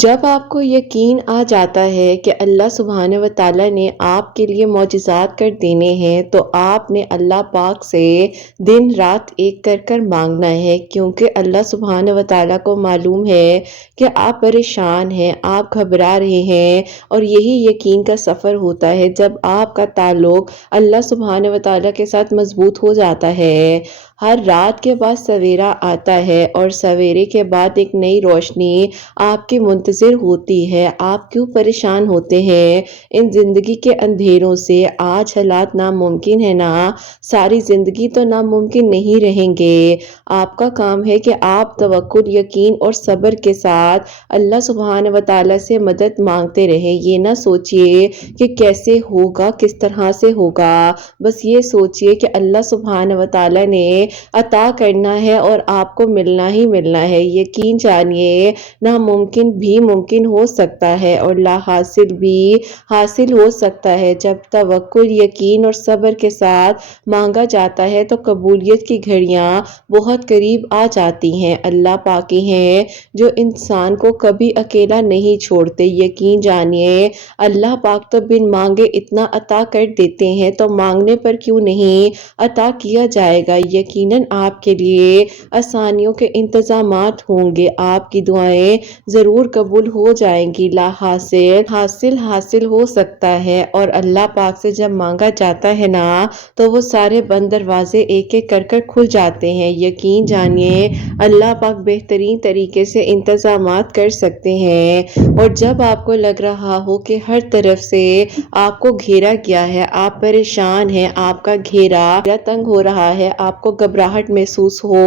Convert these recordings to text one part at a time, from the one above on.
جب آپ کو یقین آ جاتا ہے کہ اللہ سبحانہ و تعالیٰ نے آپ کے لیے معجزات کر دینے ہیں تو آپ نے اللہ پاک سے دن رات ایک کر کر مانگنا ہے، کیونکہ اللہ سبحانہ و تعالیٰ کو معلوم ہے کہ آپ پریشان ہیں، آپ گھبرا رہے ہیں، اور یہی یقین کا سفر ہوتا ہے جب آپ کا تعلق اللہ سبحانہ و تعالیٰ کے ساتھ مضبوط ہو جاتا ہے۔ ہر رات کے بعد سویرا آتا ہے اور سویرے کے بعد ایک نئی روشنی آپ کی منتظر ہوتی ہے۔ آپ کیوں پریشان ہوتے ہیں ان زندگی کے اندھیروں سے؟ آج حالات ناممکن ہے نا، ساری زندگی تو ناممکن نہیں رہیں گے۔ آپ کا کام ہے کہ آپ توکل، یقین اور صبر کے ساتھ اللہ سبحانہ و تعالیٰ سے مدد مانگتے رہیں۔ یہ نہ سوچئے کہ کیسے ہوگا، کس طرح سے ہوگا، بس یہ سوچئے کہ اللہ سبحانہ و تعالیٰ نے عطا کرنا ہے اور آپ کو ملنا ہی ملنا ہے۔ یقین جانیے، ناممکن بھی ممکن ہو سکتا ہے اور لا حاصل بھی حاصل ہو سکتا ہے۔ جب توکل، یقین اور صبر کے ساتھ مانگا جاتا ہے تو قبولیت کی گھڑیاں بہت قریب آ جاتی ہیں۔ اللہ پاک ہی ہیں جو انسان کو کبھی اکیلا نہیں چھوڑتے۔ یقین جانیے، اللہ پاک تو بن مانگے اتنا عطا کر دیتے ہیں، تو مانگنے پر کیوں نہیں عطا کیا جائے گا۔ یقیناً آپ کے لیے آسانیوں کے انتظامات ہوں گے، آپ کی دعائیں ضرور قبول ہو جائیں گی، لا حاصل ہو سکتا ہے۔ اور اللہ پاک سے جب مانگا جاتا ہے نا تو وہ سارے بند دروازے ایک ایک کر کر کھل جاتے ہیں۔ یقین جانیے، اللہ پاک بہترین طریقے سے انتظامات کر سکتے ہیں، اور جب آپ کو لگ رہا ہو کہ ہر طرف سے آپ کو گھیرا گیا ہے، آپ پریشان ہیں، آپ کا گھیرا تنگ ہو رہا ہے، آپ کو گھبراہٹ محسوس ہو،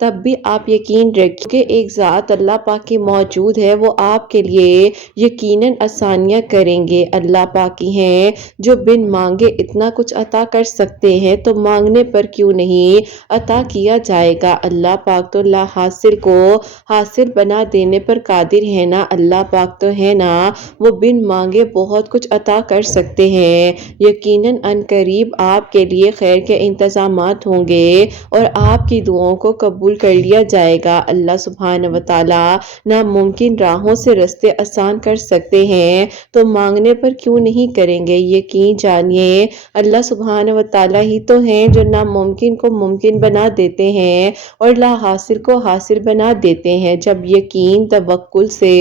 تب بھی آپ یقین رکھیں کہ ایک ذات اللہ پاک کی موجود ہے، وہ آپ کے لیے یقیناً آسانیاں کریں گے۔ اللہ پاک ہی ہیں جو بن مانگے اتنا کچھ عطا کر سکتے ہیں، تو مانگنے پر کیوں نہیں عطا کیا جائے گا۔ اللہ پاک تو لا حاصل کو حاصل بنا دینے پر قادر ہے نا۔ اللہ پاک تو ہے نا، وہ بن مانگے بہت کچھ عطا کر سکتے ہیں۔ یقیناً ان قریب آپ کے لیے خیر کے انتظامات ہوں گے اور آپ کی دعاؤں کو قبول کر لیا جائے گا۔ اللہ سبحانہ و تعالیٰ ناممکن راہوں سے راستے آسان کر سکتے ہیں، تو مانگنے پر کیوں نہیں کریں گے۔ یقین جانیے، اللہ سبحانہ و تعالیٰ ہی تو ہیں جو ناممکن کو ممکن بنا دیتے ہیں اور لا حاصل کو حاصل بنا دیتے ہیں۔ جب یقین توکل سے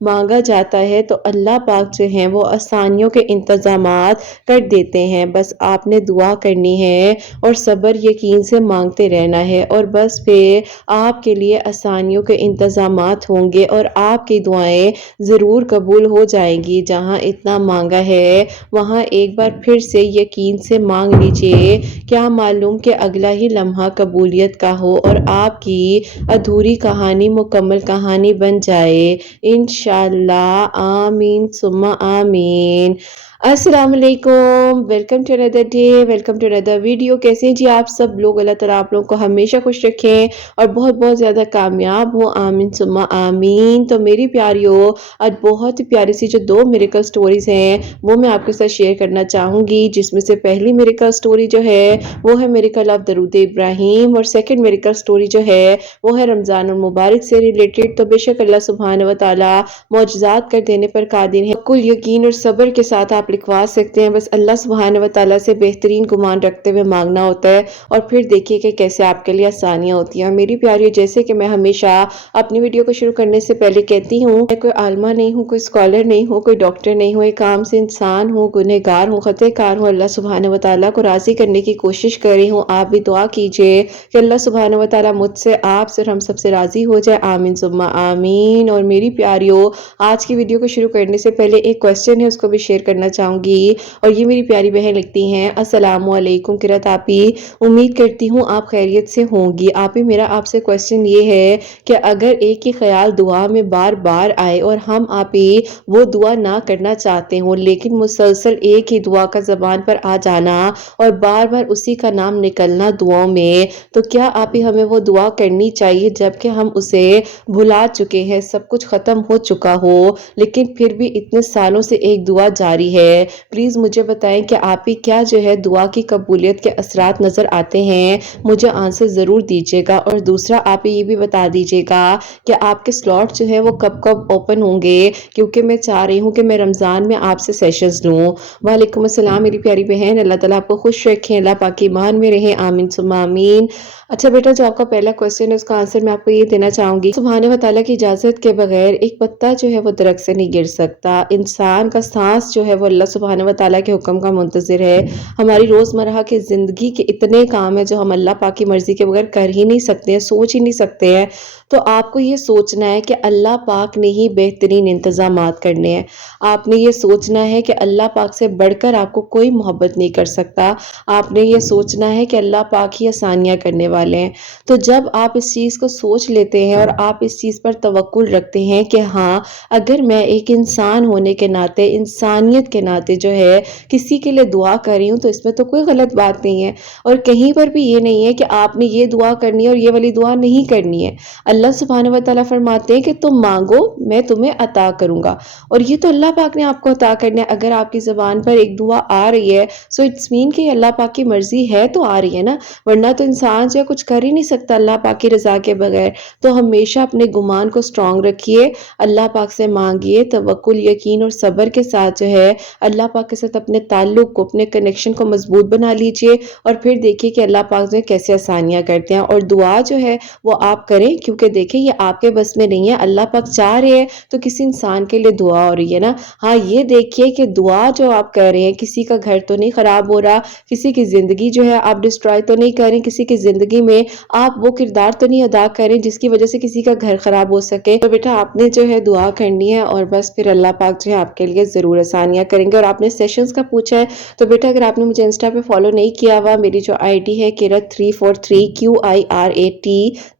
مانگا جاتا ہے تو اللہ پاک جو ہیں وہ آسانیوں کے انتظامات کر دیتے ہیں۔ بس آپ نے دعا کرنی ہے اور صبر یقین سے مانگتے رہنا ہے، اور بس پھر آپ کے لیے آسانیوں کے انتظامات ہوں گے اور آپ کی دعائیں ضرور قبول ہو جائیں گی۔ جہاں اتنا مانگا ہے وہاں ایک بار پھر سے یقین سے مانگ لیجئے، کیا معلوم کہ اگلا ہی لمحہ قبولیت کا ہو اور آپ کی ادھوری کہانی مکمل کہانی بن جائے، انشاءاللہ۔ آمین ثم آمین۔ السلام علیکم، ویلکم ٹو اندر ڈے، ویلکم ٹو اندر ویڈیو۔ کیسے ہیں جی آپ سب لوگ؟ اللہ تعالیٰ آپ لوگوں کو ہمیشہ خوش رکھیں اور بہت بہت زیادہ کامیاب ہو، آمین ثم آمین۔ تو میری پیاریو، آج بہت ہی پیاری سی جو 2 میریکل سٹوریز ہیں وہ میں آپ کے ساتھ شیئر کرنا چاہوں گی، جس میں سے پہلی میریکل سٹوری جو ہے وہ ہے میریکل آف درود ابراہیم، اور سیکنڈ میریکل سٹوری جو ہے وہ ہے رمضان المبارک سے ریلیٹڈ۔ تو بے شک اللہ سبحانہ و تعالیٰ معجزات کر دینے پر قادر ہے۔ کل یقین اور صبر کے ساتھ آپ لکھوا سکتے ہیں، بس اللہ سبحانہ و تعالیٰ سے بہترین گمان رکھتے ہوئے مانگنا ہوتا ہے، اور پھر دیکھیے کہ کیسے آپ کے لیے آسانیاں ہوتی ہیں۔ میری پیاریو، جیسے کہ میں ہمیشہ اپنی ویڈیو کو شروع کرنے سے پہلے کہتی ہوں، میں کوئی عالمہ نہیں ہوں، کوئی اسکالر نہیں ہوں، کوئی ڈاکٹر نہیں ہوں، ایک عام سے انسان ہوں، گنہگار ہوں، خطا کار ہوں۔ اللہ سبحانہ و تعالیٰ کو راضی کرنے کی کوشش کر رہی ہوں۔ آپ بھی دعا کیجئے کہ اللہ سبحانہ و تعالیٰ مجھ سے، آپ سے اور ہم سب سے راضی ہو جائے، آمین ثم آمین۔ اور میری پیاریو، آج کی ویڈیو کو شروع کرنے سے پہلے ایک کوسچن ہے، اس کو بھی شیئر کرنا چاہوں گی، اور یہ میری پیاری بہن لکھتی ہیں، السلام علیکم قرۃ آپی، امید کرتی ہوں آپ خیریت سے ہوں گی۔ آپی، میرا آپ سے کوسچن یہ ہے کہ اگر ایک ہی خیال دعا میں بار بار آئے اور ہم آپی وہ دعا نہ کرنا چاہتے ہوں، لیکن مسلسل ایک ہی دعا کا زبان پر آ جانا اور بار بار اسی کا نام نکلنا دعاؤں میں، تو کیا آپی ہمیں وہ دعا کرنی چاہیے جبکہ ہم اسے بھلا چکے ہیں، سب کچھ ختم ہو چکا ہو، لیکن پھر بھی اتنے سالوں سے ایک دعا جاری ہے؟ ہے، پلیز مجھے بتائیں کہ آپ ہی کیا جو ہے دعا کی قبولیت کے اثرات نظر آتے ہیں، مجھے آنسر ضرور دیجیے گا۔ اور دوسرا آپ یہ بھی بتا دیجیے گا کہ آپ کے سلاٹ جو ہے وہ کب کب اوپن ہوں گے، کیونکہ میں چاہ رہی ہوں کہ میں رمضان میں آپ سے سیشنز لوں۔ وعلیکم السلام میری پیاری بہن، اللہ تعالیٰ آپ کو خوش رکھیں، اللہ پاک کی ایمان میں رہیں، آمین ثم آمین۔ اچھا بیٹا، جو آپ کا پہلا کوسچن ہے اس کا آنسر میں آپ کو یہ دینا چاہوں گی، سبحانہ و تعالیٰ کی اجازت کے بغیر ایک پتا جو ہے وہ درخت سے نہیں گر سکتا، انسان کا سانس جو ہے وہ اللہ سبحانہ و تعالیٰ کے حکم کا منتظر ہے۔ ہماری روزمرہ کی زندگی کے اتنے کام ہیں جو ہم اللہ پاک کی مرضی کے بغیر کر ہی نہیں سکتے ہیں، سوچ ہی نہیں سکتے ہیں۔ تو آپ کو یہ سوچنا ہے کہ اللہ پاک نے ہی بہترین انتظامات کرنے ہیں، آپ نے یہ سوچنا ہے کہ اللہ پاک سے بڑھ کر آپ کو کوئی محبت نہیں کر سکتا، آپ نے یہ سوچنا ہے کہ اللہ پاک ہی آسانیاں کرنے والے ہیں۔ تو جب آپ اس چیز کو سوچ لیتے ہیں اور آپ اس چیز پر توکل رکھتے ہیں کہ ہاں اگر میں ایک انسان ہونے کے ناطے، انسانیت کے ناطے جو ہے کسی کے لیے دعا کر رہی ہوں تو اس میں تو کوئی غلط بات نہیں ہے، اور کہیں پر بھی یہ نہیں ہے کہ آپ نے یہ دعا کرنی ہے اور یہ والی دعا نہیں کرنی ہے۔ اللہ سبحانہ و تعالیٰ فرماتے ہیں کہ تم مانگو میں تمہیں عطا کروں گا، اور یہ تو اللہ پاک نے آپ کو عطا کرنا ہے۔ اگر آپ کی زبان پر ایک دعا آ رہی ہے سو اٹس مین کہ اللہ پاک کی مرضی ہے تو آ رہی ہے نا، ورنہ تو انسان جو کچھ کر ہی نہیں سکتا اللہ پاک کی رضا کے بغیر۔ تو ہمیشہ اپنے گمان کو سٹرونگ رکھیے، اللہ پاک سے مانگیے، توکل، یقین اور صبر کے ساتھ جو ہے اللہ پاک کے ساتھ اپنے تعلق کو، اپنے کنیکشن کو مضبوط بنا لیجئے، اور پھر دیکھیے کہ اللہ پاک جو کیسے آسانیاں کرتے ہیں۔ اور دعا جو ہے وہ آپ کریں، کیونکہ دیکھیں یہ آپ کے بس میں نہیں ہے، اللہ پاک چاہ رہے ہیں تو کسی انسان کے لیے دعا ہو رہی ہے نا۔ ہاں یہ دیکھیے کہ دعا جو آپ کر رہے ہیں کسی کا گھر تو نہیں خراب ہو رہا، کسی کی زندگی جو ہے آپ ڈسٹرائے تو نہیں کر رہے، کسی کی زندگی میں آپ وہ کردار تو نہیں ادا کریں جس کی وجہ سے کسی کا گھر خراب ہو سکے۔ تو بیٹا آپ نے جو ہے دعا کرنی ہے، اور بس پھر اللہ پاک جو ہے آپ کے لیے ضرور آسانیاں کریں گے۔ اور آپ نے سیشنز کا پوچھا ہے تو بیٹا اگر آپ نے مجھے انسٹا پہ فالو نہیں کیا ہوا، میری جو آئی ڈی ہے قرۃ 343 QIRAT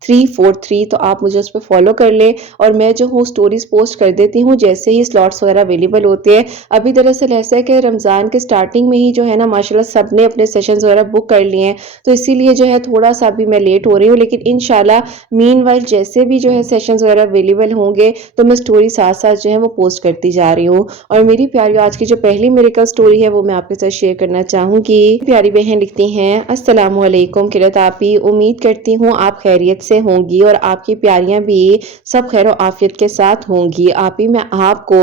343، تو آپ مجھے اس پہ فالو کر لیں، اور میں جو ہوں سٹوریز پوسٹ کر دیتی ہوں جیسے ہی سلاٹس وغیرہ اویلیبل ہوتے ہیں۔ ابھی دراصل ایسا ہے کہ رمضان کے سٹارٹنگ میں ہی جو ہے نا ماشاءاللہ سب نے اپنے سیشنز وغیرہ بک کر لیے ہیں، تو اسی لیے جو ہے تھوڑا سا بھی میں لیٹ ہو رہی ہوں، لیکن انشاءاللہ مین وائل جیسے بھی جو ہے سیشنز وغیرہ اویلیبل ہوں گے تو میں سٹوری ساتھ ساتھ جو ہے وہ پوسٹ کرتی جا رہی ہوں۔ اور میری پیاریو آج کی جو پہلی میریکل سٹوری ہے وہ میں آپ کے ساتھ شیئر کرنا چاہوں گی۔ پیاری بہن لکھتی ہیں، السلام علیکم قرۃ آپی، امید کرتی ہوں آپ خیریت سے ہوں گی اور آپ کی پیاریاں بھی سب خیر و عافیت کے ساتھ ہوں گی۔ آپی میں آپ کو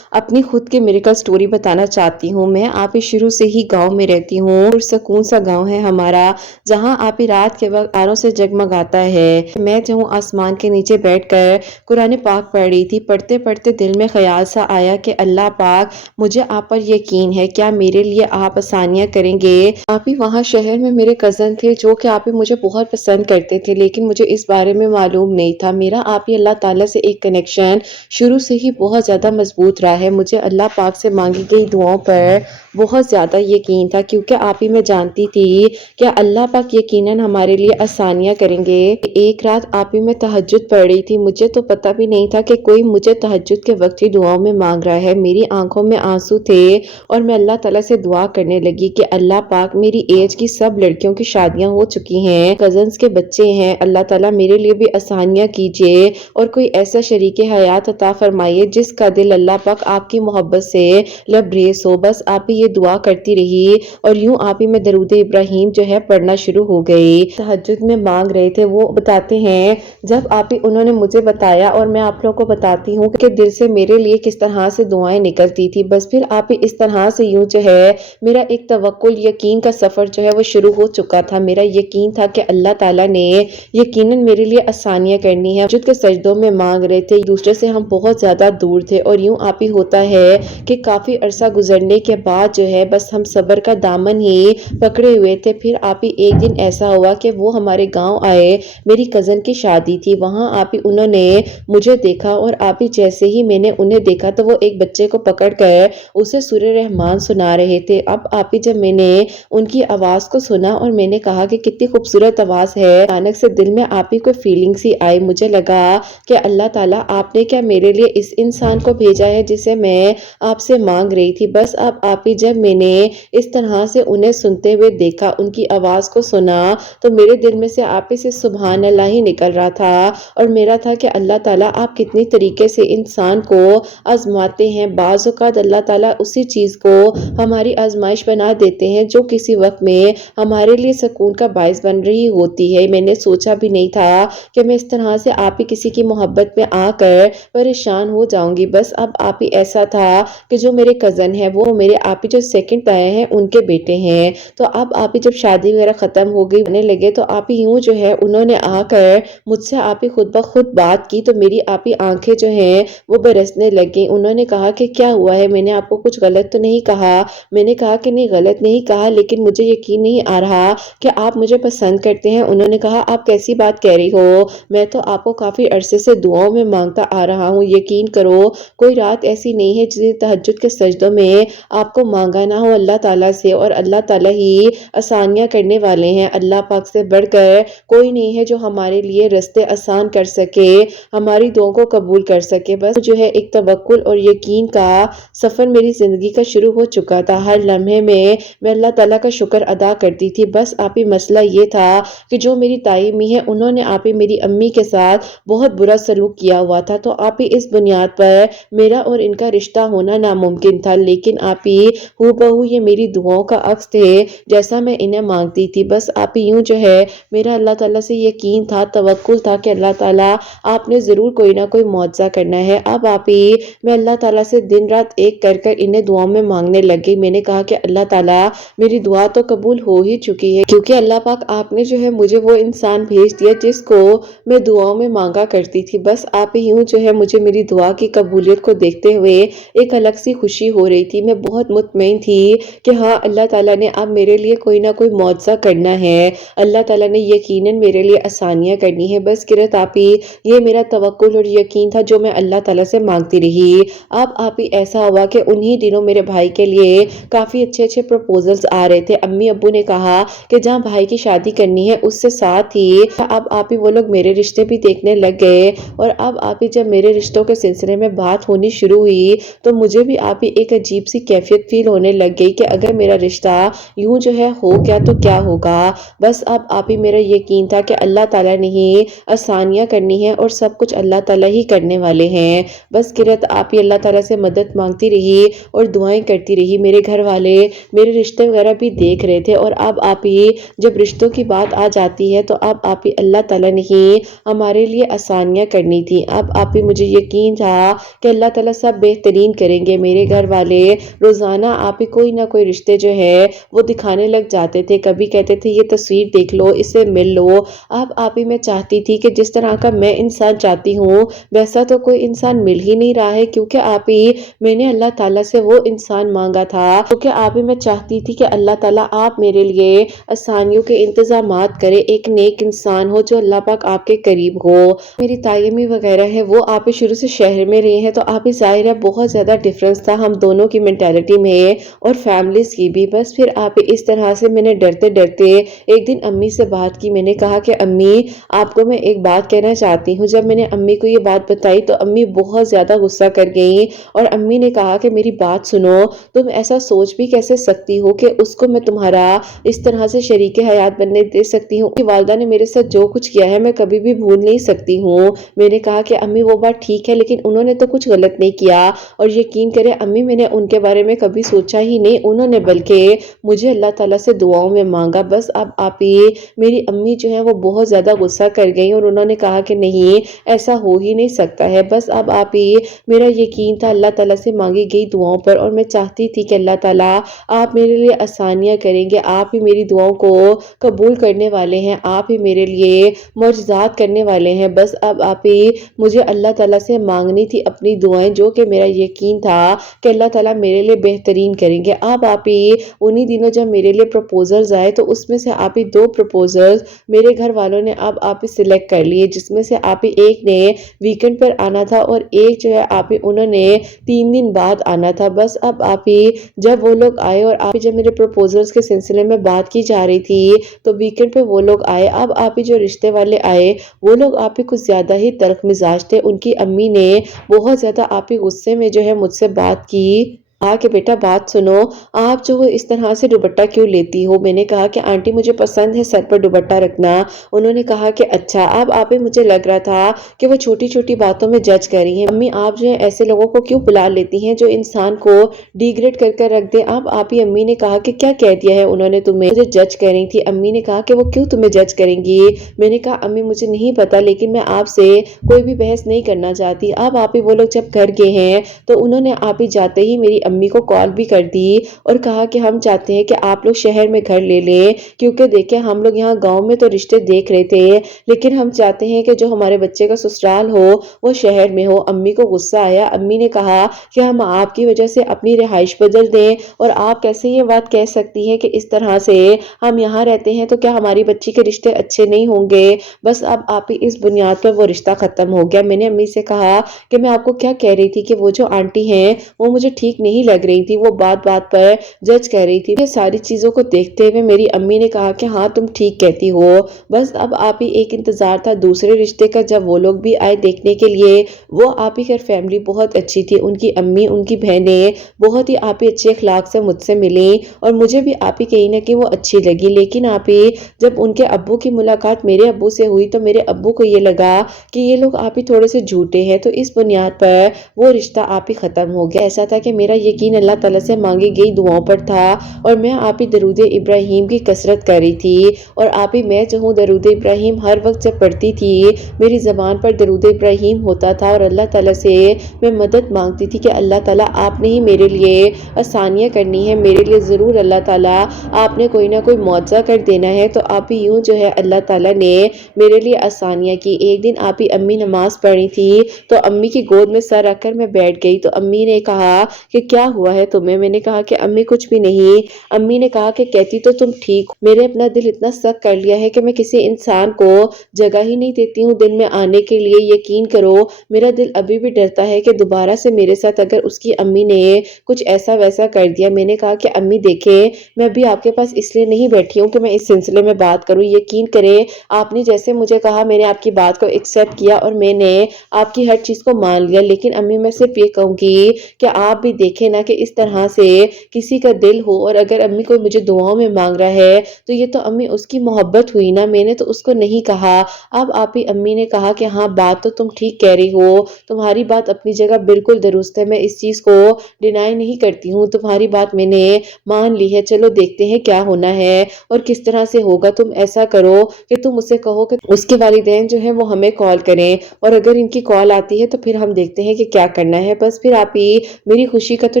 اپنی خود کی میریکل سٹوری بتانا چاہتی ہوں۔ میں آپی شروع سے ہی گاؤں میں رہتی ہوں، پرسکون سا گاؤں ہے ہمارا، جہاں آپی رات کے وقت تاروں سے جگمگاتا ہے۔ میں جو ہوں آسمان کے نیچے بیٹھ کر قرآن پاک پڑھ رہی تھی، پڑھتے پڑھتے دل میں خیال سا آیا کہ اللہ پاک مجھے آپ پر یقین ہے، کیا میرے لیے آپ آسانیاں کریں گے؟ آپی وہاں شہر میں میرے کزن تھے جو کہ آپی مجھے بہت پسند کرتے تھے، لیکن مجھے اس بارے میں معلوم نہیں تھا۔ میرا آپی اللہ تعالیٰ سے ایک کنیکشن شروع سے ہی بہت زیادہ مضبوط رہا ہے۔ مجھے اللہ پاک سے مانگی گئی دعاؤں پر بہت زیادہ یقین تھا، کیونکہ آپی میں جانتی تھی کہ اللہ پاک یقیناً ہمارے لیے آسانیاں کریں گے۔ ایک رات آپی میں تہجد پڑھ رہی تھی، مجھے تو پتہ بھی نہیں تھا کہ کوئی مجھے تہجد کے وقت ہی دعاؤں میں مانگ رہا ہے۔ میری آنکھوں میں آنسو تھے اور میں اللہ تعالیٰ سے دعا کرنے لگی کہ اللہ پاک میری ایج کی سب لڑکیوں کی شادیاں ہو چکی ہیں، کزنز کے بچے ہیں، اللہ تعالیٰ میرے لیے بھی آسانیاں کیجئے اور کوئی ایسا شریک حیات عطا فرمائیے جس کا دل اللہ پاک آپ کی محبت سے لبریز ہو۔ بس آپی یہ دعا کرتی رہی اور یوں آپی میں درود ابراہیم جو ہے پڑھنا شروع ہو گئی۔ تہجد میں مانگ رہے تھے، وہ بتاتے ہیں جب آپی انہوں نے مجھے بتایا اور میں آپ لوگوں کو بتاتی ہوں کہ دل سے میرے لیے کس طرح سے دعائیں نکلتی تھی، بس پھر آپی اس طرح سے یوں جو ہے میرا ایک توکل یقین کا سفر جو ہے وہ شروع ہو چکا تھا۔ میرا یقین تھا کہ اللہ تعالیٰ نے یقیناً میرے لیے آسانیاں کرنی ہے۔ تہجد کے سجدوں میں مانگ رہے تھے، ایک دوسرے سے ہم بہت زیادہ دور تھے، اور یوں آپی ہوتا ہے کہ کافی عرصہ گزرنے کے بعد جو ہے بس ہم صبر کا دامن ہی پکڑے ہوئے تھے۔ پھر آپی ایک دن ایسا ہوا کہ وہ ہمارے گاؤں آئے، میری کزن کی شادی تھی، وہاں آپی انہوں نے مجھے دیکھا، اور آپی جیسے ہی میں نے انہیں دیکھا تو وہ ایک بچے کو پکڑ کر اسے سورہ رحمان سنا رہے تھے۔ اب آپی جب میں نے ان کی آواز کو سنا اور میں نے کہا کہ کتنی خوبصورت آواز ہے، اچانک سے دل میں آپی کو فیلنگ سی آئی، مجھے لگا کہ اللہ تعالیٰ آپ نے کیا میرے لیے اس انسان کو بھیجا ہے جسے میں آپ سے مانگ رہی تھی۔ بس اب آپی جب میں نے اس طرح سے انہیں سنتے ہوئے دیکھا، ان کی آواز کو سنا، تو میرے دل میں سے آپ سے سبحان اللہ ہی نکل رہا تھا، اور میرا تھا کہ اللہ تعالیٰ آپ کتنی طریقے سے انسان کو آزماتے ہیں۔ بعض اوقات اللہ تعالیٰ اسی چیز کو ہماری آزمائش بنا دیتے ہیں جو کسی وقت میں ہمارے لیے سکون کا باعث بن رہی ہوتی ہے۔ میں نے سوچا بھی نہیں تھا کہ میں اس طرح سے آپ ہی کسی کی محبت میں آ کر پریشان ہو جاؤں گی۔ بس اب آپ ہی ایسا تھا کہ جو میرے کزن ہے، وہ میرے آپ ہی جو سیکنڈ تایا ہیں ان کے بیٹے ہیں، تو اب آپ ہی جب شادی وغیرہ ختم ہو گئی ہونے لگے تو آپ ہی یوں جو ہے انہوں نے آ کر مجھ سے آپ ہی خود بخود بات کی، تو میری آپ ہی آنکھیں جو ہیں وہ برسنے لگیں۔ انہوں نے کہا کہ کیا ہوا ہے، میں نے آپ کو کچھ غلط تو نہیں کہا؟ میں نے کہا کہ نہیں، غلط نہیں کہا، لیکن مجھے یقین نہیں آ رہا کہ آپ مجھے پسند کرتے ہیں۔ انہوں نے کہا آپ کیسی بات کہہ رہی ہو، میں تو آپ کو کافی عرصے سے دعاؤں میں مانگتا آ رہا ہوں، یقین کرو کوئی رات ایسی نہیں ہے جسے تہجد کے سجدوں میں آپ کو مانگا نہ ہو اللہ تعالیٰ سے، اور اللہ تعالیٰ ہی آسانیاں کرنے والے ہیں۔ اللہ پاک سے بڑھ کر کوئی نہیں ہے جو ہمارے لیے رستے آسان کر سکے، ہماری دعاؤں کو قبول کر سکے۔ بس جو ہے ایک توکل اور یقین کا سفر میری زندگی کا شروع ہو چکا تھا۔ ہر لمحے میں اللہ تعالیٰ کا شکر ادا کرتی تھی۔ بس آپ ہی مسئلہ یہ تھا کہ جو میری تائی امی ہے انہوں نے آپ ہی میری امی کے ساتھ بہت برا سلوک کیا ہوا تھا، تو آپ ہی اس بنیاد پر میرا اور ان کا رشتہ ہونا ناممکن تھا، لیکن آپ ہی ہو بہو یہ میری دعاؤں کا عکس تھے جیسا میں انہیں مانگتی تھی۔ بس آپ ہی یوں جو ہے میرا اللہ تعالیٰ سے یقین تھا، توکل تھا کہ اللہ تعالیٰ آپ نے ضرور کوئی نہ کوئی معجزہ کرنا ہے۔ اب آپ ہی میں اللہ تعالیٰ سے دن رات ایک کر کر انہیں دعاؤں میں مانگنے لگی۔ میں نے کہا کہ اللہ تعالیٰ میری دعا تو قبول ہو ہی چکی ہے، کیونکہ اللہ پاک آپ نے جو ہے مجھے وہ انسان بھیج دیا جس کو میں دعاؤں میں مانگا کرتی تھی۔ بس آپ ہی یوں جو ہے مجھے میری دعا کی قبولیت کو دیکھتے ہوئے ایک الگ سی خوشی ہو رہی تھی۔ میں بہت مطمئن تھی کہ ہاں اللہ تعالیٰ نے اب میرے لیے کوئی نہ کوئی معجزہ کرنا ہے، اللہ تعالیٰ نے یقیناً میرے لیے آسانیاں کرنی ہے۔ بس کرت آپ ہی یہ میرا توکل اور یقین تھا جو میں اللہ تعالیٰ سے مانگتی رہی۔ اب آپ ہی ایسا ہوا کہ انہی دنوں میرے بھائی کے لیے کافی اچھے اچھے پروپوزلز آ رہے تھے۔ امی ابو نے کہا کہ جہاں بھائی کی شادی کرنی ہے اس سے ساتھ ہی اب آپ ہی وہ لوگ میرے رشتے بھی دیکھنے لگ گئے، اور اب آپ ہی جب میرے رشتوں کے سلسلے میں بات ہونی شروع ہوئی تو مجھے بھی آپ ہی ایک عجیب سی کیفیت فیل ہونے لگ گئی کہ اگر میرا رشتہ یوں جو ہے ہو گیا تو کیا ہوگا۔ بس اب آپ ہی میرا یقین تھا کہ اللہ تعالیٰ نے ہی آسانیاں کرنی ہے اور سب کچھ اللہ تعالیٰ ہی کرنے والے ہیں۔ بس کرت آپ ہی اللہ تعالیٰ سے مدد مانگتی رہی اور دعائیں کرتی رہی۔ میرے گھر والے میرے رشتے وغیرہ بھی دیکھ رہے تھے، اور اب آپ ہی جب رشتوں کی بات آ جاتی ہے تو اب آپ ہی اللہ تعالیٰ نے ہی ہمارے لیے آسانیاں کرنی تھی۔ اب آپ ہی مجھے یقین تھا کہ اللہ تعالیٰ سب بہترین کریں گے۔ میرے گھر والے روزانہ آپ ہی کوئی نہ کوئی رشتے جو ہے وہ دکھانے لگ جاتے تھے، کبھی کہتے تھے یہ تصویر دیکھ لو، اسے مل لو۔ اب آپ ہی میں چاہتی تھی کہ جس طرح کا میں انسان چاہتی ہوں ویسا تو کوئی انسان مل ہی نہیں رہا ہے، کیونکہ آپ ہی میں نے اللہ تعالیٰ سے وہ انسان مانگا تھا، کیونکہ آپ ہی میں چاہتی تھی کہ اللہ تعالیٰ آپ میرے لیے آسانیوں کے انتظامات کرے، ایک نیک انسان ہو جو اللہ پاک آپ کے قریب ہو۔ میری تائیمی وغیرہ ہے وہ آپ ہی شروع سے شہر میں رہی ہیں، تو آپ ہی ظاہر ہے بہت زیادہ ڈیفرنس تھا ہم دونوں کی مینٹیلٹی میں اور فیملیز کی بھی۔ بس پھر آپ ہی اس طرح سے میں نے ڈرتے ڈرتے ایک دن امی سے بات کی۔ میں نے کہا کہ امی آپ کو میں ایک بات کہنا چاہتی ہوں۔ جب میں نے امی کو یہ بات بتائی تو امی بہت زیادہ غصہ کر گئیں، اور امی نے کہا کہ میری بات سنو، تم ایسا سوچ بھی کیسے سکتی ہو کہ اس کو میں تمہارا اس طرح سے شریک حیات بننے دے سکتی ہوں؟ والدہ نے میرے ساتھ جو کچھ کیا ہے میں کبھی بھی بھول نہیں سکتی ہوں۔ میں نے کہا کہ امی وہ بات ٹھیک ہے، لیکن انہوں نے تو کچھ غلط نہیں کیا، اور یقین کرے امی میں نے ان کے بارے میں کبھی سوچا ہی نہیں، انہوں نے بلکہ مجھے اللہ تعالیٰ سے دعاؤں میں مانگا۔ بس اب آپ ہی میری امی جو ہے وہ بہت زیادہ غصہ کر گئی، اور انہوں نے کہا کہ نہیں ایسا ہو ہی نہیں سکتا ہے۔ بس اب آپ ہی میرا یقین تھا اللہ تعالیٰ سے مانگی گئی دعاؤں پر، اور میں چاہتی تھی کہ اللہ تعالیٰ آپ میرے لیے آسانیاں کریں گے، آپ ہی میری دعاؤں کو قبول کرنے والے ہیں، آپ ہی میرے لیے معجزات کرنے والے ہیں۔ بس اب آپ ہی مجھے اللہ تعالیٰ سے مانگنی تھی اپنی دعائیں، جو کہ میرا یقین تھا کہ اللہ تعالیٰ میرے لیے بہترین کریں گے۔ اب آپ ہی انہی دنوں جب میرے لیے پروپوزلز آئے تو اس میں سے آپ ہی 2 پروپوزلز میرے گھر والوں نے اب آپ ہی سلیکٹ کر لیے، جس میں سے آپ ہی ایک نے ویکنڈ پر آنا تھا اور ایک جو ہے آپ ہی انہوں نے 3 دن بعد آنا تھا۔ بس اب آپ ہی جب وہ لوگ آئے اور آپ ہی جب میرے پروپوزلز کے سلسلے میں بات کی جا رہی تھی تو ویکنڈ پہ وہ لوگ آئے۔ اب آپ ہی جو رشتے والے آئے وہ لوگ آپ ہی کچھ زیادہ ہی تلخ مزاج تھے، ان کی امی نے بہت زیادہ آپ ہی غصے میں جو ہے مجھ سے بات کی، کہا کہ بیٹا بات سنو، آپ جو اس طرح سے دوپٹہ کیوں لیتی ہو؟ میں نے کہا کہ آنٹی مجھے پسند ہے سر پر دوپٹہ رکھنا۔ انہوں نے کہا کہ اچھا، اب آپ ہی مجھے لگ رہا تھا کہ وہ چھوٹی چھوٹی باتوں میں جج کر رہی ہیں۔ امی آپ جو ہے ایسے لوگوں کو کیوں بلا لیتی ہیں جو انسان کو ڈیگریڈ کر کر رکھ دے؟ اب آپ ہی امی نے کہا کہ کیا کہہ دیا ہے انہوں نے تمہیں؟ مجھے جج کر رہی تھی۔ امی نے کہا کہ وہ کیوں تمہیں جج کریں گی؟ میں نے کہا امی مجھے نہیں پتا، لیکن میں آپ سے کوئی بھی بحث نہیں کرنا چاہتی۔ اب آپ ہی وہ لوگ جب گھر گئے ہیں تو انہوں نے آپ ہی جاتے ہی میری امی کو کال بھی کر دی اور کہا کہ ہم چاہتے ہیں کہ آپ لوگ شہر میں گھر لے لیں، کیونکہ دیکھیں ہم لوگ یہاں گاؤں میں تو رشتے دیکھ رہے تھے، لیکن ہم چاہتے ہیں کہ جو ہمارے بچے کا سسرال ہو وہ شہر میں ہو۔ امی کو غصہ آیا۔ امی نے کہا کہ ہم آپ کی وجہ سے اپنی رہائش بدل دیں، اور آپ کیسے یہ بات کہہ سکتی ہیں کہ اس طرح سے ہم یہاں رہتے ہیں تو کیا ہماری بچی کے رشتے اچھے نہیں ہوں گے؟ بس اب آپ ہی اس بنیاد پر وہ رشتہ ختم ہو گیا۔ میں نے امی سے کہا کہ میں آپ کو کیا کہہ رہی تھی کہ وہ جو آنٹی ہیں وہ مجھے ٹھیک نہیں لگ رہی تھی، وہ بات بات پر جج کر رہی تھی۔ یہ ساری چیزوں کو دیکھتے ہوئے میری امی نے کہا کہ ہاں تم ٹھیک کہتی ہو، بس اب آپ ہی ایک انتظار تھا دوسرے رشتے کا، جب وہ لوگ بھی آئے دیکھنے کے لیے۔ وہ آپ ہی کی فیملی بہت اچھی تھی، ان کی امی ان کی بہنیں بہت ہی آپ ہی اچھے اخلاق سے مجھ سے ملی، اور مجھے بھی آپ ہی کہیں نہ کہیں وہ اچھی لگی۔ لیکن آپ ہی جب ان کے ابو کی ملاقات میرے ابو سے ہوئی تو میرے ابو کو یہ لگا کہ یہ لوگ آپ ہی تھوڑے سے جھوٹے ہیں، تو اس بنیاد پر وہ رشتہ آپ ہی ختم ہو گیا۔ ایسا تھا کہ میرا یقین اللہ تعالیٰ سے مانگی گئی دعاؤں پر تھا، اور میں آپ ہی درود ابراہیم کی کثرت کر رہی تھی، اور آپ ہی میں جو ہوں درود ابراہیم ہر وقت جب پڑھتی تھی میری زبان پر درود ابراہیم ہوتا تھا، اور اللہ تعالیٰ سے میں مدد مانگتی تھی کہ اللہ تعالیٰ آپ نے ہی میرے لیے آسانیاں کرنی ہے، میرے لیے ضرور اللہ تعالیٰ آپ نے کوئی نہ کوئی معجزہ کر دینا ہے۔ تو آپ ہی یوں جو ہے اللہ تعالیٰ نے میرے لیے آسانیاں کی۔ ایک دن آپ ہی امی نماز پڑھ رہی تھی تو امی کی گود میں سر رکھ کر میں بیٹھ گئی، تو امی نے کہا کہ کیا ہوا ہے تمہیں؟ میں نے کہا کہ امی کچھ بھی نہیں۔ امی نے کہا کہ کہتی تو تم ٹھیک ہو، میرے اپنا دل اتنا سخت کر لیا ہے کہ میں کسی انسان کو جگہ ہی نہیں دیتی ہوں دل میں آنے کے لیے۔ یقین کرو میرا دل ابھی بھی ڈرتا ہے کہ دوبارہ سے میرے ساتھ اگر اس کی امی نے کچھ ایسا ویسا کر دیا۔ میں نے کہا کہ امی دیکھیں میں بھی آپ کے پاس اس لیے نہیں بیٹھی ہوں کہ میں اس سلسلے میں بات کروں، یقین کریں آپ نے جیسے مجھے کہا میں نے آپ کی بات کو ایکسپٹ کیا اور میں نے آپ کی ہر چیز کو مان لیا، لیکن امی میں صرف یہ کہوں گی کہ آپ بھی دیکھیں نا کہ اس طرح سے کسی کا دل ہو، اور اگر امی کوئی مجھے دعاؤں میں مانگ رہا ہے تو یہ تو امی اس کی محبت ہوئی نا، میں نے تو اس کو نہیں کہا۔ اب آپ ہی امی نے کہا کہ ہاں بات تو تم ٹھیک کہہ رہی ہو، تمہاری بات اپنی جگہ بالکل درست ہے، میں اس چیز کو ڈینائی نہیں کرتی ہوں، تمہاری بات میں نے مان لی ہے، چلو دیکھتے ہیں کیا ہونا ہے اور کس طرح سے ہوگا۔ تم ایسا کرو کہ تم اسے کہو کہ اس کے والدین جو ہے وہ ہمیں کال کریں، اور اگر ان کی کال آتی ہے تو پھر ہم دیکھتے ہیں کہ کیا کرنا ہے۔ بس پھر آپ ہی میری خوشی کا تو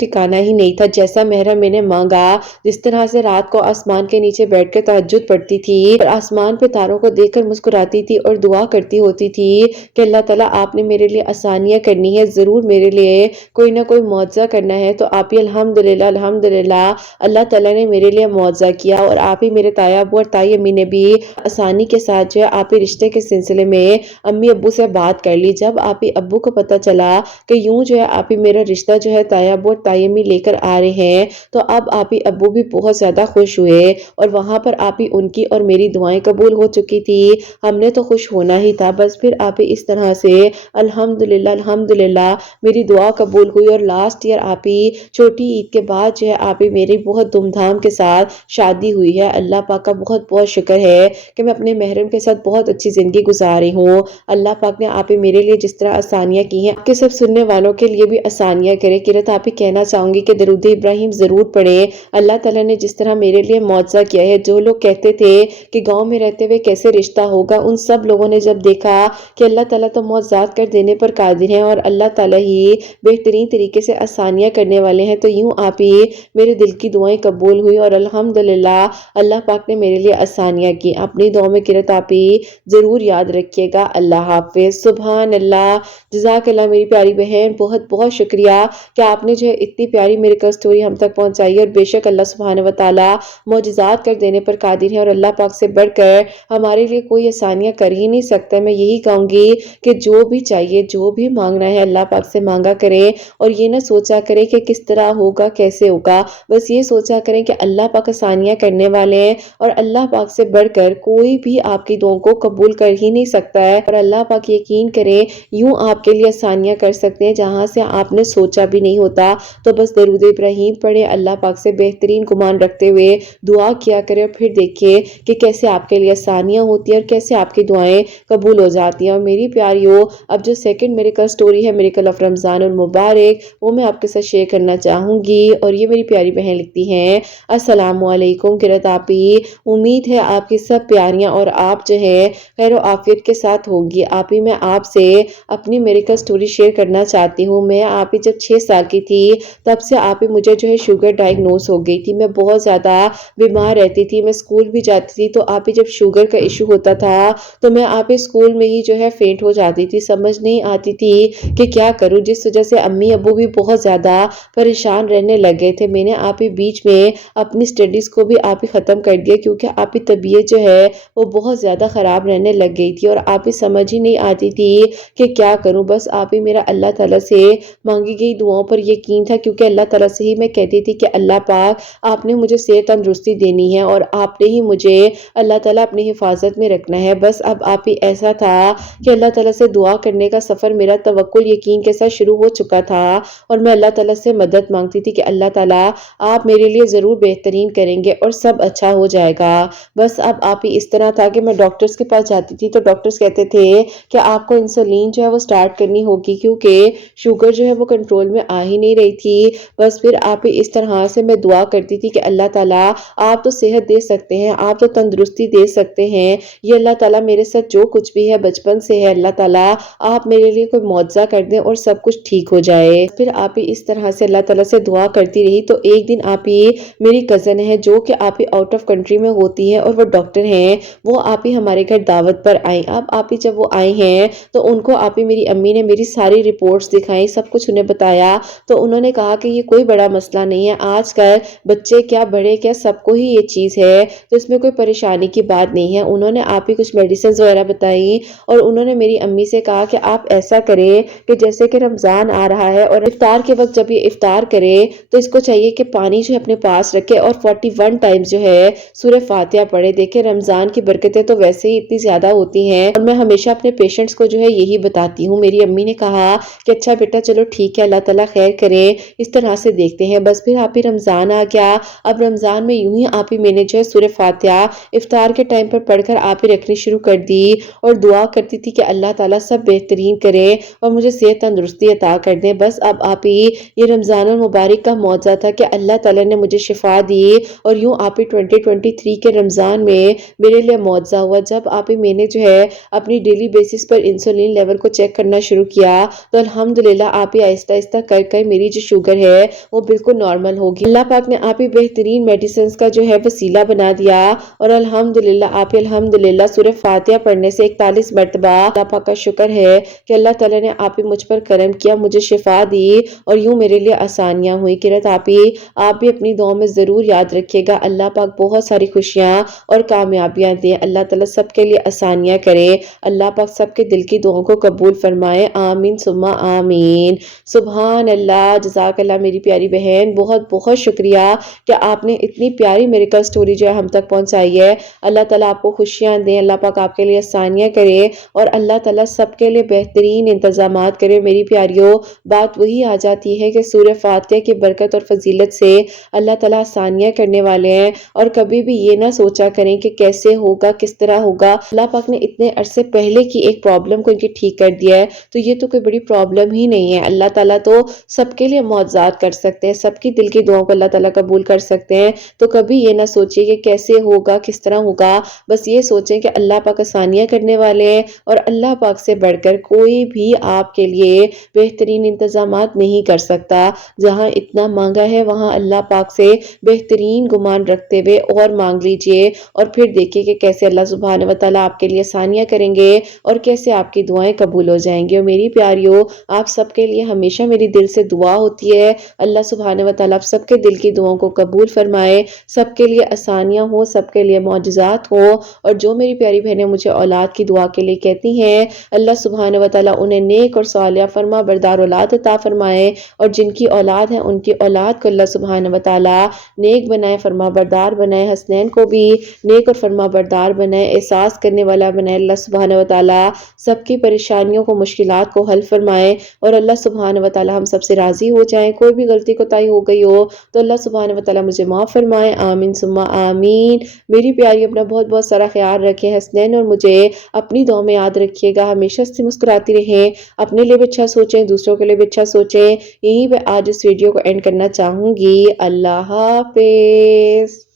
ٹھکانہ ہی نہیں تھا، جیسا محرم میں نے مانگا، جس طرح سے رات کو آسمان کے نیچے بیٹھ کر تہجد پڑھتی تھی اور آسمان پہ تاروں کو دیکھ کر مسکراتی تھی اور دعا کرتی ہوتی تھی کہ اللہ تعالیٰ آپ نے میرے لیے آسانیاں کرنی ہے، ضرور میرے لیے کوئی نہ کوئی معجزہ کرنا ہے۔ تو آپ ہی الحمدللہ الحمدللہ اللہ تعالیٰ نے میرے لیے معجزہ کیا، اور آپ ہی میرے تایا ابو اور تائی امی نے بھی آسانی کے ساتھ جو ہے آپ ہی رشتے کے سلسلے میں امی ابو سے بات کر لی۔ جب آپ ہی ابو کو پتہ چلا کہ یوں جو ہے آپ ہی میرا رشتہ جو ہے تایا ابو اور تائی امی لے کر آ رہے ہیں، تو اب آپ ہی ابو بھی بہت زیادہ خوش ہوئے، اور وہاں پر آپ ہی ان کی اور میری دعائیں قبول ہو چکی تھی۔ ہم نے تو خوش ہونا ہی تھا۔ بس پھر آپ ہی اس طرح سے الحمدللہ الحمدللہ میری دعا قبول ہوئی، اور لاسٹ ایئر آپ ہی چھوٹی عید کے بعد جو ہے آپ ہی میری بہت دھوم دھام کے ساتھ شادی ہوئی ہے۔ اللہ پاک کا بہت بہت شکر ہے کہ میں اپنے محرم کے ساتھ بہت اچھی زندگی گزار رہی ہوں۔ اللہ پاک نے آپ ہی میرے لیے جس طرح آسانیاں کی ہیں آپ کے سب سننے والوں کے لیے بھی آسانیاں کرے۔ قرت آپ ہی کہنا چاہوں گی کہ درود ابراہیم ضرور پڑھیں۔ اللہ تعالیٰ نے جس طرح میرے لیے معجزہ کیا ہے، جو لوگ کہتے تھے کہ گاؤں میں رہتے ہوئے کیسے رشتہ ہوگا، ان سب لوگوں نے جب دیکھا کہ اللہ تعالیٰ تو معجزات کر دینے پر قادر ہیں، اور اللہ تعالیٰ ہی بہترین طریقے سے آسانیاں کرنے والے ہیں، تو یوں آپ ہی میرے دل کی دعائیں قبول ہوئی، اور الحمدللہ اللہ پاک نے میرے لیے آسانیاں کی۔ اپنی دعاؤں میں قرت آپ ہی ضرور یاد رکھیے گا۔ اللہ حافظ۔ سبحان اللہ، جزاک اللہ میری پیاری بہن، بہت بہت شکریہ کہ آپ نے جو ہے اتنی پیاری میرے کو سٹوری ہم تک پہنچائی ہے، اور بے شک اللہ سبحانہ و تعالیٰ معجزات کر دینے پر قادر ہے، اور اللہ پاک سے بڑھ کر ہمارے لیے کوئی آسانیاں کر ہی نہیں سکتا۔ میں یہی کہوں گی کہ جو بھی چاہیے، جو بھی مانگنا ہے اللہ پاک سے مانگا کریں، اور یہ نہ سوچا کریں کہ کس طرح ہوگا کیسے ہوگا، بس یہ سوچا کریں کہ اللہ پاک آسانیاں کرنے والے ہیں، اور اللہ پاک سے بڑھ کر کوئی بھی آپ کی دعاؤں کو قبول کر ہی نہیں سکتا ہے۔ اور اللہ پاک یقین کریں یوں آپ کے لیے آسانیاں کر سکتے ہیں جہاں سے آپ نے سوچا بھی نہیں ہوتا۔ تو بس درود ابراہیم پڑھیں، اللہ پاک سے بہترین گمان رکھتے ہوئے دعا کیا کریں، اور پھر دیکھیں کہ کیسے آپ کے لیے آسانیاں ہوتی ہیں اور کیسے آپ کی دعائیں قبول ہو جاتی ہیں۔ اور میری پیاریوں، اب جو سیکنڈ میریکل سٹوری ہے، میریکل آف رمضان المبارک، وہ میں آپ کے ساتھ شیئر کرنا چاہوں گی۔ اور یہ میری پیاری بہن لکھتی ہیں، السلام علیکم قرۃ آپی، امید ہے آپ کی سب پیاریاں اور آپ جو ہے خیر و عافیت کے ساتھ ہوگی۔ آپی میں آپ سے اپنی میریکل سٹوری شیئر کرنا چاہتی ہوں۔ میں آپی جب 6 سال کی تھی تب سے آپی مجھے جو ہے شوگر ڈائگنوز ہو گئی تھی، میں بہت زیادہ بیمار رہتی تھی، میں اسکول بھی جاتی تھی تو آپی جب شوگر کا ایشو ہوتا تھا تو میں آپی اسکول میں ہی جو ہے فینٹ ہو جاتی تھی، سمجھ نہیں آتی تھی کہ کیا کروں، جس وجہ سے امی ابو بھی بہت زیادہ پریشان رہنے لگ گئے تھے۔ میں نے آپی بیچ میں اپنی سٹڈیز کو بھی آپی ختم کر دیا کیونکہ آپی طبیعت جو ہے وہ بہت زیادہ خراب رہنے لگ گئی تھی اور آپی سمجھ ہی نہیں آتی تھی کہ کیا کروں۔ بس آپی میرا اللہ تعالیٰ سے مانگی گئی دعاؤں پر یقین تھا کیونکہ اللہ تعالیٰ سے ہی میں کہتی تھی کہ اللہ پاک آپ نے مجھے صحت تندرستی دینی ہے اور آپ نے ہی مجھے اللہ تعالیٰ اپنی حفاظت میں رکھنا ہے۔ بس اب آپی ایسا تھا کہ اللہ تعالیٰ سے دعا کرنے کا سفر میرا توکل یقین کے ساتھ شروع ہو چکا تھا اور میں اللہ تعالیٰ سے مدد مانگتی تھی کہ اللہ تعالیٰ آپ میرے لیے ضرور بہترین کریں گے اور سب اچھا ہو جائے گا۔ بس اب آپی اس طرح تھا کہ میں ڈاکٹرز کے پاس جاتی تھی تو ڈاکٹرز کہتے تھے کہ آپ کو انسولین جو ہے وہ سٹارٹ کرنی ہوگی کیونکہ شوگر جو ہے وہ کنٹرول میں آ ہی نہیں رہی تھی۔ بس پھر آپی اس طرح سے میں دعا کرتی تھی کہ اللہ تعالیٰ آپ تو صحت دے سکتے ہیں، آپ تو تندرستی دے سکتے ہیں، یہ اللہ تعالیٰ میرے ساتھ جو کچھ بھی ہے بچپن سے ہے اللہ تعالیٰ آپ میرے لیے کوئی معجزہ کر دیں اور سب کچھ ٹھیک ہو جائے۔ پھر آپی اس طرح سے اللہ تعالیٰ سے دعا کرتی رہی تو ایک دن آپی میری کزن ہے جو کہ آپی آؤٹ آف کنٹری میں ہوتی ہے اور وہ ڈاکٹر ہیں، وہ آپی ہمارے گھر دعوت پر آئیں۔ اب آپی جب وہ آئے ہیں تو ان کو آپی میری امی نے میری ساری رپورٹس دکھائیں، سب کچھ انہیں بتایا تو انہوں نے کہا کہ یہ کوئی بڑا مسئلہ نہیں ہے، آج کل بچے کیا بڑے کیا سب کو ہی یہ چیز ہے تو اس میں کوئی پریشانی کی بات نہیں ہے۔ انہوں نے آپی کچھ میڈیسنز وغیرہ بتائیں اور انہوں نے میری امی سے کہا کہ آپ ایسا کریں کہ جیسے کہ رمضان آ رہا ہے اور افطار کے وقت جب یہ افطار کرے تو اس کو چاہیے کہ پانی جو ہے اپنے پاس رکھے اور 41 ٹائمز جو ہے سورہ فاتحہ پڑھے۔ دیکھیں رمضان کی برکتیں تو ویسے ہی اتنی زیادہ ہوتی ہیں اور میں ہمیشہ اپنے پیشنٹس کو جو ہے یہی بتاتی ہوں۔ میری امی نے کہا کہ اچھا بیٹا چلو ٹھیک ہے، اللہ تعالیٰ خیر کرے، اس طرح سے دیکھتے ہیں۔ بس پھر آپی رمضان آ گیا۔ اب رمضان میں یوں ہی آپی میں نے جو ہے سورہ فاتحہ افطار کے ٹائم پر پڑھ کر آپی رکھنی شروع کر دی اور دعا کرتی تھی کہ اللہ تعالیٰ سب بہترین کرے اور مجھے صحت تندرستی عطا کر دیں۔ بس اب آپی یہ رمضان المبارک کا معجزہ تھا کہ اللہ تعالیٰ نے مجھے شفا دی اور یوں آپی 2023 کے رمضان میں میرے لیے معجزہ ہوا جب آپی میں نے جو ہے اپنی ڈیلی بیسس پر انسولین لیول کو چیک کرنا شروع کیا تو الحمدللہ آپی آہستہ آہستہ کر کر میری جو شوگر ہے وہ بالکل نارمل ہوگی۔ اللہ پاک نے آپی بہترین میڈیسنز کا جو ہے وسیلہ بنا دیا اور الحمدللہ آپی الحمدللہ سورہ فاتحہ پڑھنے سے 41 مرتبہ اللہ پاک کا شکر ہے کہ اللہ تعالیٰ نے آپی مجھ پر کرم کیا، مجھے شفا دی اور یوں میرے لیے آسانیاں ہوئی۔ قرۃ آپی آپ بھی اپنی دعاؤں میں ضرور یاد رکھیے گا، اللہ پاک بہت ساری خوشیاں اور کامیابیاں دیں، اللہ تعالیٰ سب کے لیے آسانیاں کرے، اللہ پاک سب کے دل کی دعاؤں کو قبول فرمائے، آمین ثم آمین۔ سبحان اللہ، جزاک اللہ میری پیاری بہن، بہت بہت شکریہ کہ آپ نے اتنی پیاری میریکل سٹوری جو ہے ہم تک پہنچائی ہے۔ اللہ تعالیٰ آپ کو خوشیاں دیں، اللہ پاک آپ کے لیے آسانیاں کرے اور اللہ تعالیٰ سب کے لیے بہترین انتظامات کرے۔ میری پیاریوں، بات وہی آ جاتی ہے کہ سورہ فاتحہ کی برکت اور فضیلت سے اللہ تعالیٰ آسانیاں کرنے والے ہیں اور کبھی بھی یہ نہ سوچا کریں کہ کیسے ہوگا، کس طرح ہوگا۔ اللہ پاک نے اتنے عرصے پہلے کی ایک پرابلم کو ان کی ٹھیک کر دیا ہے تو یہ تو کوئی بڑی پرابلم ہی نہیں ہے۔ اللہ تعالیٰ تو سب کے لیے معجزات کر سکتے ہیں، سب کی دل کی دعاؤں کو اللہ تعالیٰ قبول کر سکتے ہیں، تو کبھی یہ نہ سوچیے کہ کیسے ہوگا، کس طرح ہوگا، بس یہ سوچیں کہ اللہ پاک آسانیاں کرنے والے ہیں اور اللہ پاک سے بڑھ کر کوئی بھی آپ کے لیے بہترین انتظامات نہیں کر سکتا۔ جہاں اتنا مانگا ہے وہاں اللہ پاک سے بہترین گمان رکھتے ہوئے اور مانگ لیجئے اور پھر دیکھیں کہ کیسے اللہ سبحانہ و تعالیٰ آپ کے لیے آسانیاں کریں گے اور کیسے آپ کی دعائیں قبول ہو جائیں گی۔ اور میری پیاریوں، آپ سب کے لیے ہمیشہ میری دل سے دعا ہوتی ہے، اللہ سبحانہ و تعالیٰ آپ سب کے دل کی دعاؤں کو قبول فرمائے، سب کے لیے آسانیاں ہوں، سب کے لیے معجزات ہوں، اور جو میری پیاری بہنیں مجھے اولاد کی دعا کے لیے کہتی ہیں اللہ سبحانہ و تعالیٰ انہیں نیک اور صالحہ فرما بردار اولاد عطا فرمائے، اور جن کی اولاد ہے ان کی اولاد کو اللہ سبحانہ و تعالیٰ نیک بنائے، فرما بردار بنائے، حسنین کو بھی نیک اور فرما بردار بنائے، احساس کرنے والا بنائے۔ اللہ سبحانہ و تعالیٰ سب کی پریشانیوں کو، مشکلات کو حل فرمائے اور اللہ سبحانہ و تعالیٰ ہم سب سے راضی ہو جائیں، کوئی بھی غلطی کوتاہی ہو گئی ہو تو اللہ سبحانہ و تعالیٰ مجھے معاف فرمائے، آمین ثم آمین۔ میری پیاری اپنا بہت بہت سارا خیال رکھیں، حسنین اور مجھے اپنی دعا میں یاد رکھیے گا، ہمیشہ سے مسکراتی رہیں، اپنے لیے بھی اچھا سوچیں، دوسروں کے لیے بھی اچھا سوچیں۔ یہیں پہ آج اس ویڈیو کو اینڈ کرنا چاہوں گی۔ اللہ حافظ۔